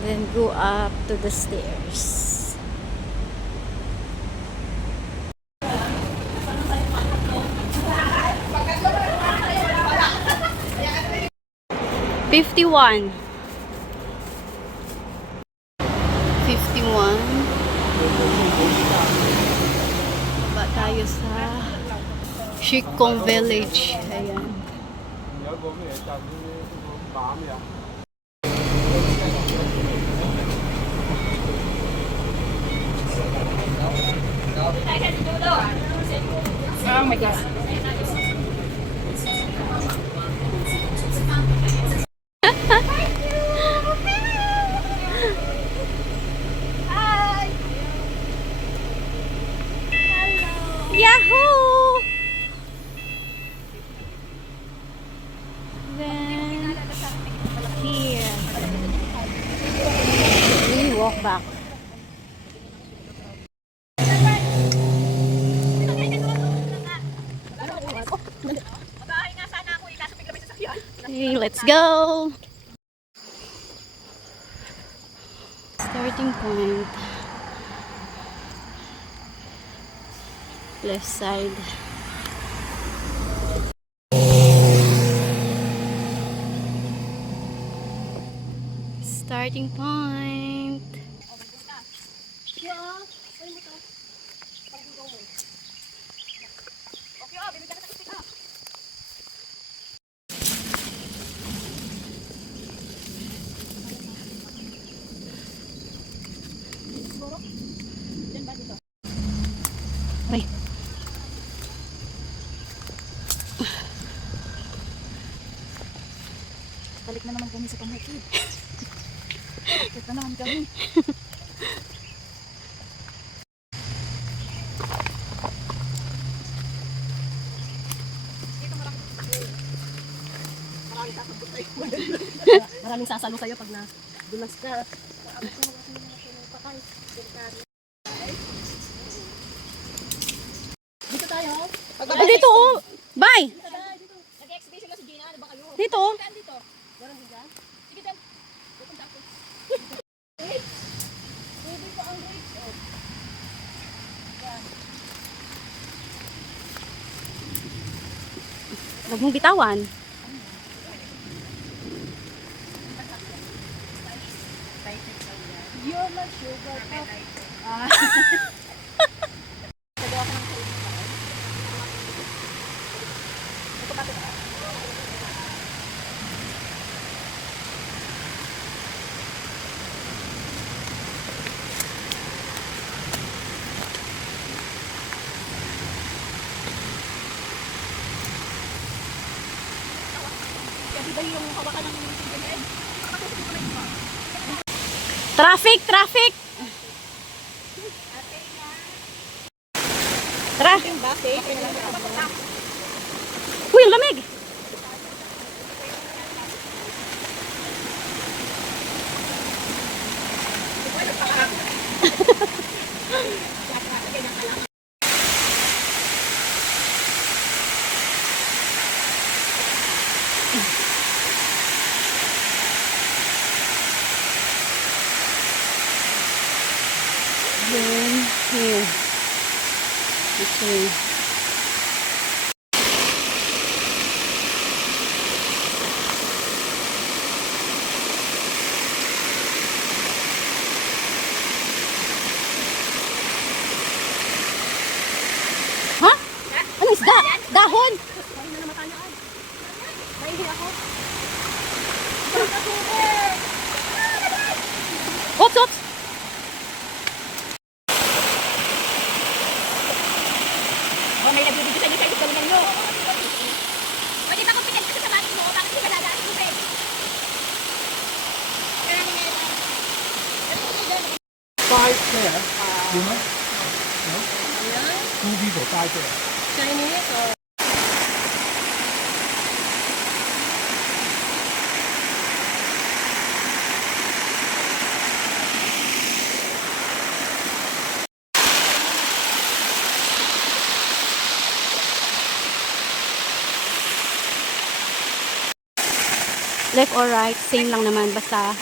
Then go up to the stairs. $51. 51. Baba tayo sa Shikong Village. Ayan. Oh my God. Yahoo! Then here we walk back. Okay, let's go. Starting point. Left side. Starting point. Ay. Balik na naman kami sa pamukid. Balik na naman kami. Maraming sasalo sa'yo pag nadulas ka. Dito tayo. Oh, dito oh. Bye. Nag-exhibition na si Gina. Ano ba kayo? Dito oh. Saan dito? Meron din dyan? Sige dyan. Pupunta ako. Pwede pa ang grapes. Oh. Yan. Huwag mong bitawan. You're my sugar cup. Kasi ba yung hawakan ng internet? Traffic, traffic. Tara. Uy, ang lamig. Then here. This way. Ha? Ano isda? Dahon? Sorry na naman tayo ay. Mahihi ako. Ops, ops. Oh, may nagbibigay sa inyo sa galingan nyo. Pwede ba kung pinag ka sa batik mo? Bakit di ba dadaan mo eh? Kaya nangyari tayo. Five there, you know? No? Two people, five there. Chinese or? Left or right, same lang naman. Basta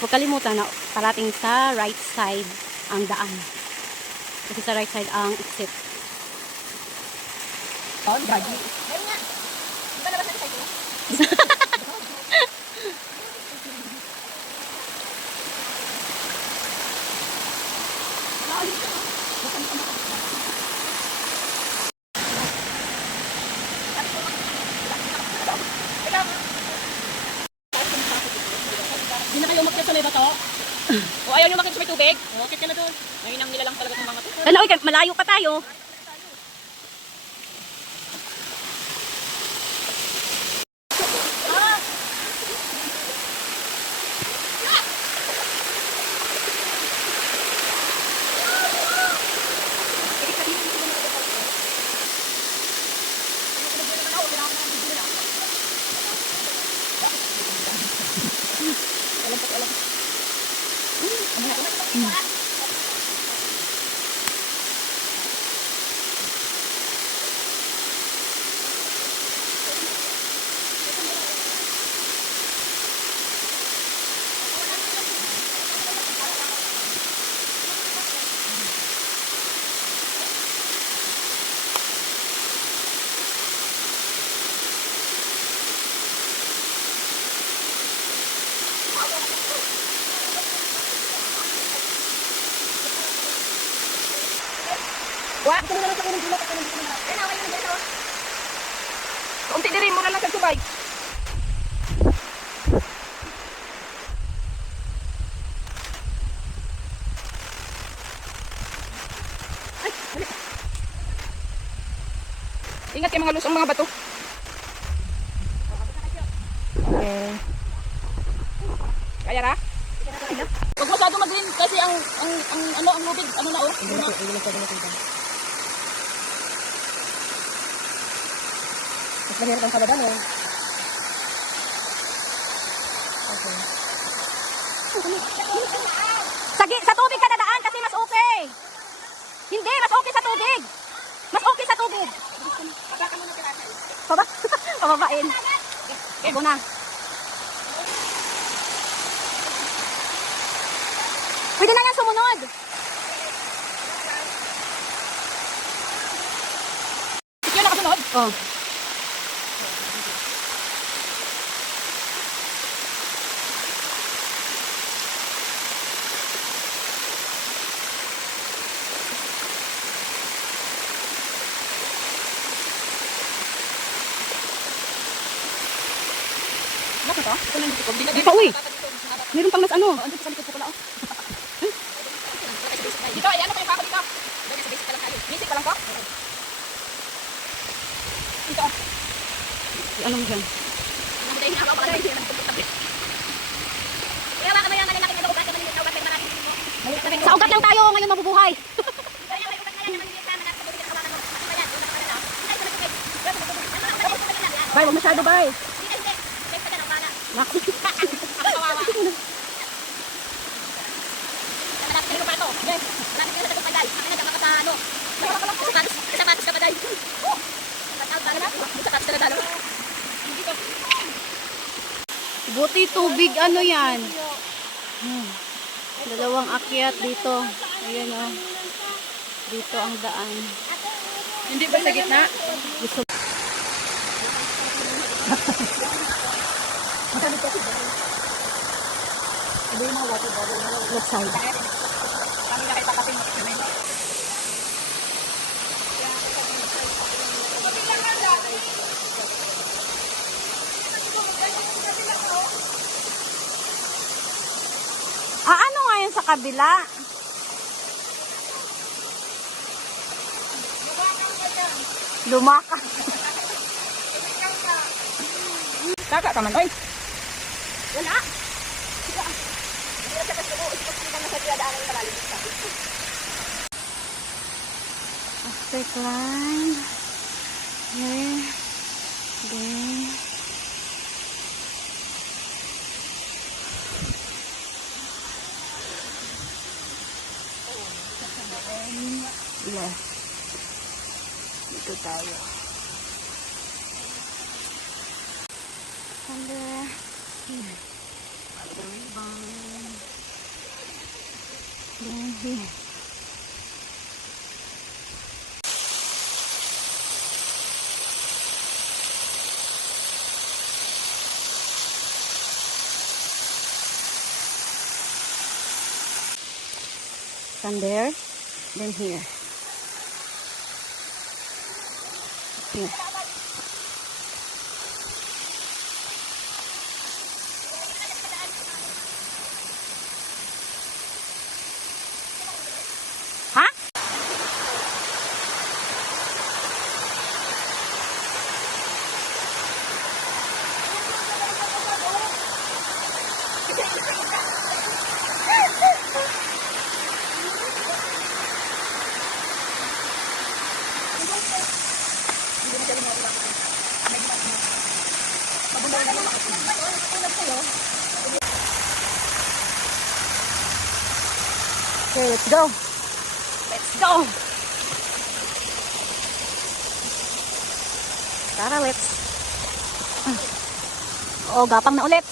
Huwag kalimutan na parating sa right side ang daan. Kasi sa right side ang exit. Oh, gaji. Ayun nga. Di ba labas na tayo? Hindi na kayo umakyat sa may bato? O ayaw nyo umakyat sa may tubig? Umakyat ka na doon. Ngayon ang nilalang talaga ng mga to. Ano, malayo pa tayo. Wah, ito na lang sa unang gulat. Ayun, okay na dito. Kaunti na rin, muna lang sa subay. Ay, dali. Ingat yung mga lusong mga bato. Okay. Kaya ra? Huwag masyado mag-green kasi ang lubid, ano na oh. Mas mahirap ang kababa, no? Sa tubig ka dadaan kasi mas okay. Hindi, mas okay sa tubig. Mas okay sa tubig. Pababain. Ego na. Pwede na nga sumunod. Sige, nakasunod. Oh. Bakit ito? Ito na yung dito. Di pa, uy. Meron pang mas ano. Andun sa likod ko pala oh. Dito, ay ano pa yung pako dito? Dito sa basic pa lang tayo. Basic pa lang po? Dito. Ano mo dyan? Namatay na ako, baka hindi na nagpapit. Kaya baka may malalaki na ugat, malilit na ugat, may maraming mo. Sa ugat lang tayo ngayon mabubuhay. Kaya may ugat na yan, malilit na, nakakabog na kawakan mo. Ano ba yan? Una ka na lang. Bay, huwag masyado, bay. Hindi, hindi. Next ka na, bala. Kawawa. Malapit ka rin pa ito. Malapit ka na sa tagong pandal. Akin na, dama ka sa ano. Sa sapatos ka ba dahil? Matawag ka na lang. Sa sapatos ka na dalo. Buti tubig, ano yan? Dalawang akyat dito. Ayan o. Dito ang daan. Hindi ba sa gitna? Gusto. Left side. Kami nakita kasi kami. Ano nga yun sa kabila? Lumakas. Kaka ka man, oy. Wala. After climb. Here. Then. Left. Dito tayo. And here. Ribbon. Then here. From there, then here. Here. Ha? Okay, let's go. Let's go. Tara, let's. Oh, gapang na ulit.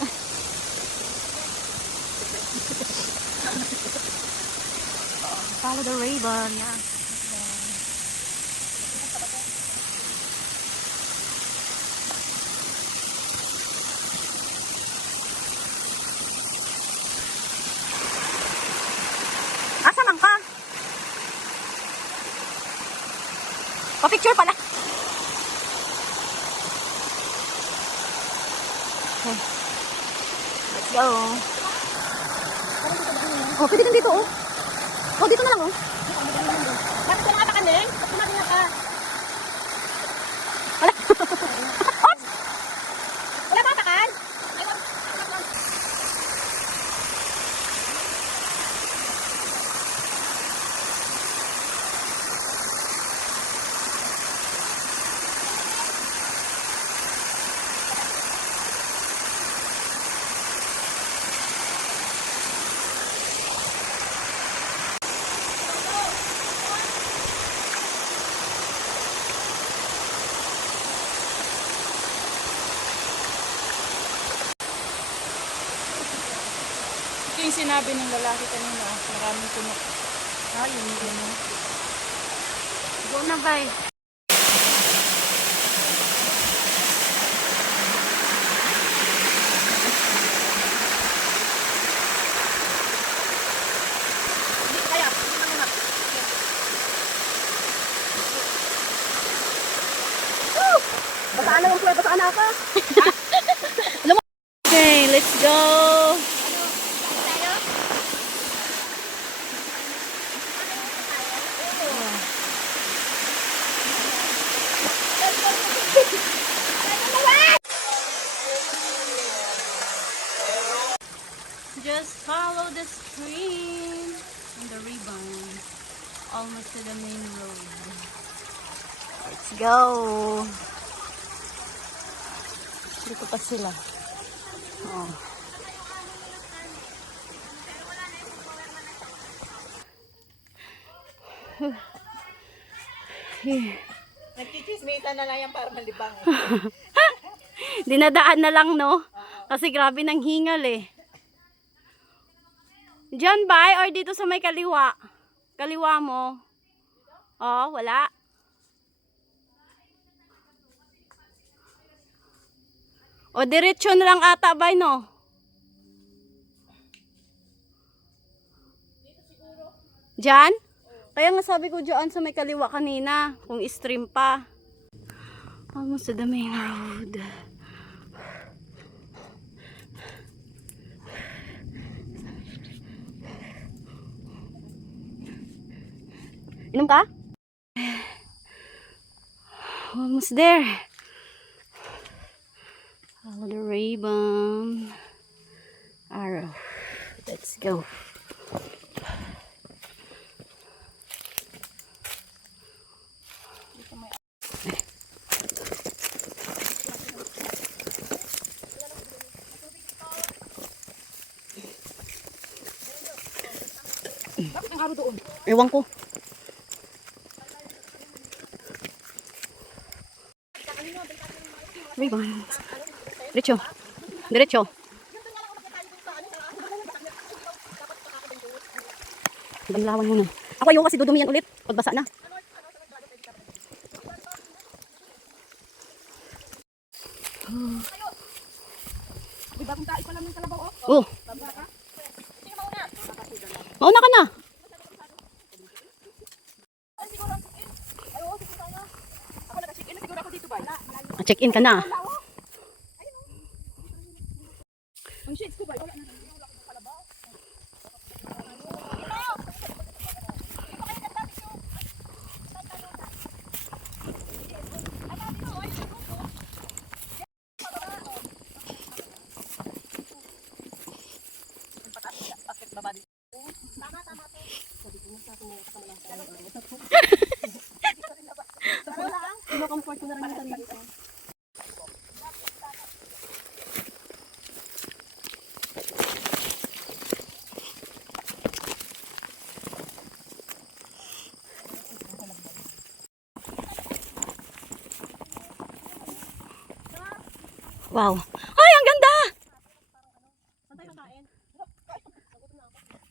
Follow the ribbon. Yeah. Asa man ka? Pa-picture pala. Okay. Let's go. Oh, pwede din dito, oh. Oh, dito na lang, oh. Bakit ka nakatakan din? Ba't kumatingin ka? Wala. Wala ba takan? Ito yung sinabi ng lalaki kanina, maraming puno. Yun. Go na, bay. Kaya, hindi na muna. Basaan na ang puwet, basaan na ako. Okay, let's go. Just follow the stream and the ribbon. Almost to the main road. Let's go. Dito pa sila. Oh. Nagchichismisan na lang yan para malibang. Dinadaan na lang, no? Kasi grabe ng hingal eh. Diyan ba? Or dito sa may kaliwa? Kaliwa mo? Oh, wala. O diretso na lang ata ba, no? Diyan? Kaya nga sabi ko diyan sa may kaliwa kanina. Kung stream pa. Almost to the main road. Inom ka? Almost there. Follow the ribbon. Arrow. Let's go. Bakit ang araw doon? Ewan ko. Ribbon. Diretso. Diretso. Banlawan muna. Ako ayoko kasi dudumihan ulit. Pagbasa na. May bagong tais pa lang ng kalabaw, oh. Oh. Mauna ka na. Ako nag-check in na siguro ako dito ba? Check-in ka na. Ang shades ko ba? Wala na. Comfort ko na rin yung sarili ko. Wow. Ay, ang ganda!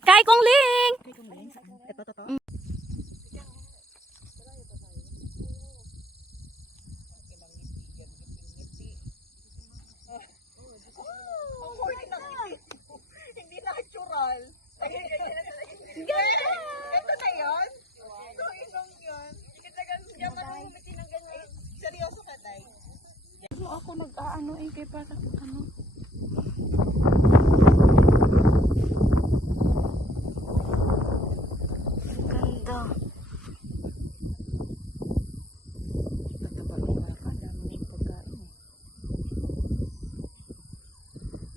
Kay Kong Ling! Hindi natural. Ito na yun? Ito inong yun. Hindi ka marunong ng ganyan. Seryoso ka, Tay? Ako nag-aano kay para ano. Ganda.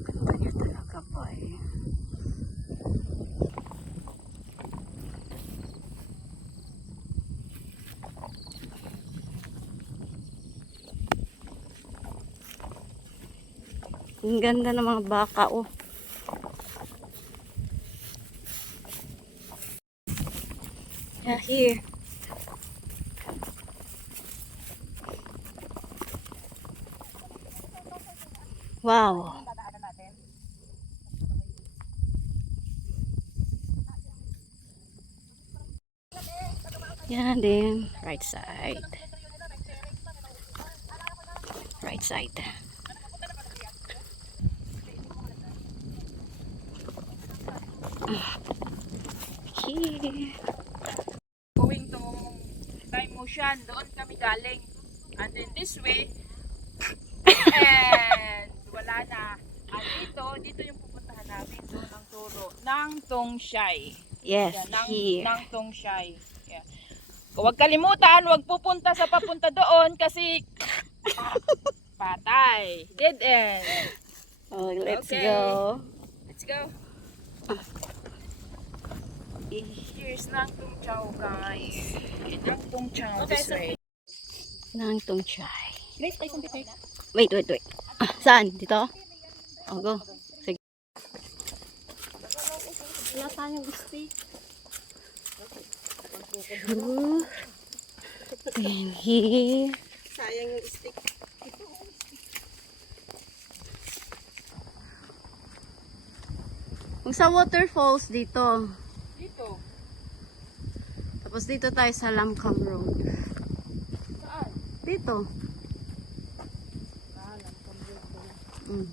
Ganda niya talaga ba eh. Ang ganda ng mga baka oh. Yeah, here. Wow. Yan din. Right side. Right side. Here. Going to time motion. Doon kami galing. And then this way. And wala na. At dito yung pupuntahan namin. Doon ang turo. Nang Tongshai. Yes, Yan, here. Nang Tongshai. Yeah. Huwag kalimutan, huwag pupunta sa papunta doon kasi patay. Dead end. Oh, let's Okay. go. Let's go. Here's Nang Tung Chau, guys. Nang Tung Chau this way. Nang Tongshai. Grace, tayo kung dito. Wait. Ah, saan? Dito? Oh, go. Sige. Wala tayong stick. And here. Sayang yung stick. Kung sa waterfalls dito. Dito. Tapos dito tayo sa Lamcam Road. Saan? Dito. Mm.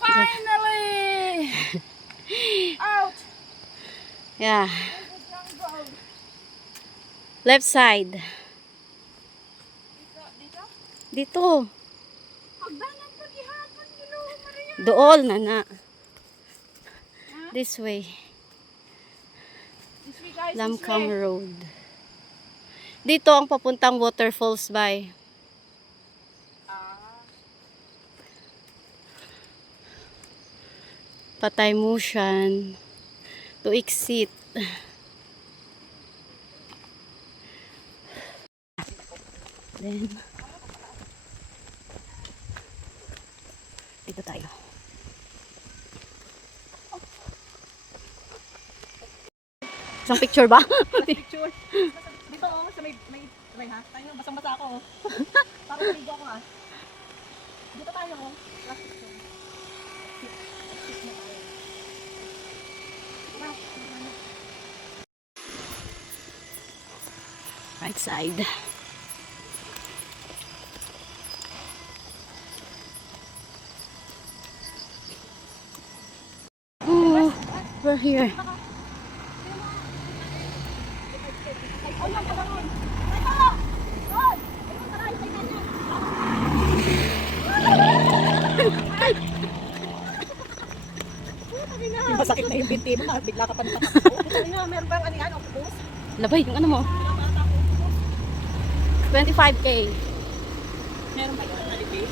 Finally! Out! Yeah. Left side. Dito. Hagdanan pa gihapon, Ginoo Maria. Dool na. This way. This way, guys, Lamcam this way. Road. Dito ang papuntang waterfalls by. Patay motion to exit. Then dito tayo. Isang picture ba? Picture. Dito oh, sa may ha? Tayo, basang-basa ako oh. Parang naligo ako ha. Dito tayo oh. Last picture. Right side. Ooh, we're here. Masakit na yung binti mo, bigla ka pa natatakbo. Meron bang ano yan, octopus? Labay, yung ano mo? 25K. Meron ba yun? Alipin?